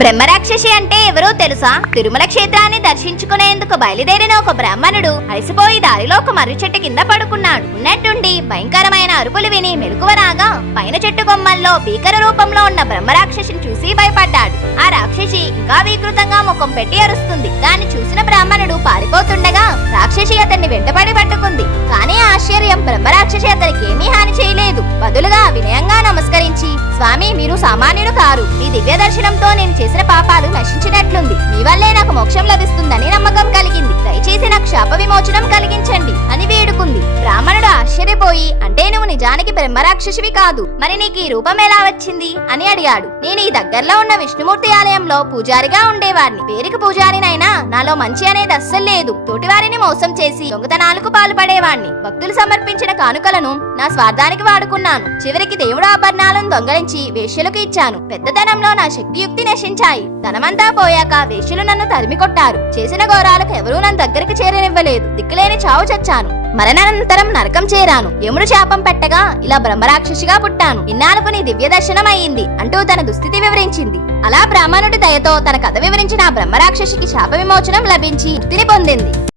బ్రహ్మరాక్షసి అంటే ఎవరో తెలుసా? తిరుమల క్షేత్రాన్ని దర్శించుకునేందుకు బయలుదేరిన ఒక బ్రాహ్మణుడు అలసిపోయి దారిలో ఒక మర్రి చెట్టు కింద పడుకున్నాడు. ఉన్నట్టుండి భయంకరమైన అరుపులు విని మెలకువ రాగా పైన చెట్టు కొమ్మల్లో భీకర రూపంలో ఉన్న బ్రహ్మరాక్షసిని చూసి భయపడ్డాడు. ఆ రాక్షసి ఇంకా వికృతంగా ముఖం పెట్టి అరుస్తుంది. దాన్ని చూసిన బ్రాహ్మణుడు పారిపోతుండగా రాక్షసి అతన్ని వెంటపడి పట్టుకుంది. కానీ ఆశ్చర్యం బ్రహ్మరాక్షసి అతనికి ఏమీ హాని చేయలేదు. స్వామి మీరు సామాన్యుడు కారు. మీ దివ్య దర్శనంతో నేను చేసిన పాపాలు నశించినట్లుంది. మీ వల్లే నాకు మోక్షం లభిస్తుందని నమ్మకం కలిగింది. దయచేసి నాకు శాప విమోచనం కలిగించండి అని వేడుకుంది. నిజానికి బ్రహ్మరాక్షసివి కాదు. మరి నీకు ఈ రూపం ఎలా వచ్చింది? అని అడిగాడు. నేను ఈ దగ్గరలో ఉన్న విష్ణుమూర్తి ఆలయంలో పూజారిగా ఉండేవాడిని. పేరుకి పూజారినైనా నాలో మంచి అనేది అస్సలు లేదు. తోటివారిని మోసం చేసి దొంగతనాలకు పాల్పడేవాడిని. భక్తులు సమర్పించిన కానుకలను నా స్వార్థానికి వాడుకున్నాను. చివరికి దేవుడు ఆభరణాలను దొంగలించి వేశ్యలకు ఇచ్చాను. పెద్దతనంలో నా శక్తియుక్తి నశించాయి. ధనమంతా పోయాక వేశ్యలు నన్ను తరిమి కొట్టారు చేసిన ఘోరాలకు ఎవరూ నన్ను దగ్గరికి చేరనివ్వలేదు. దిక్కులేని చావు చచ్చాను. మరణానంతరం నరకం చేరాను. యముడు శాపం పెట్టగా ఇలా బ్రహ్మరాక్షసిగా పుట్టాను. ఇన్నాళ్ళకు నీ దివ్య దర్శనం అయింది అంటూ తన దుస్థితి వివరించింది. అలా బ్రాహ్మణుడి దయతో తన కథ వివరించిన బ్రహ్మరాక్షసికి శాప విమోచనం లభించి ముక్తిని పొందింది.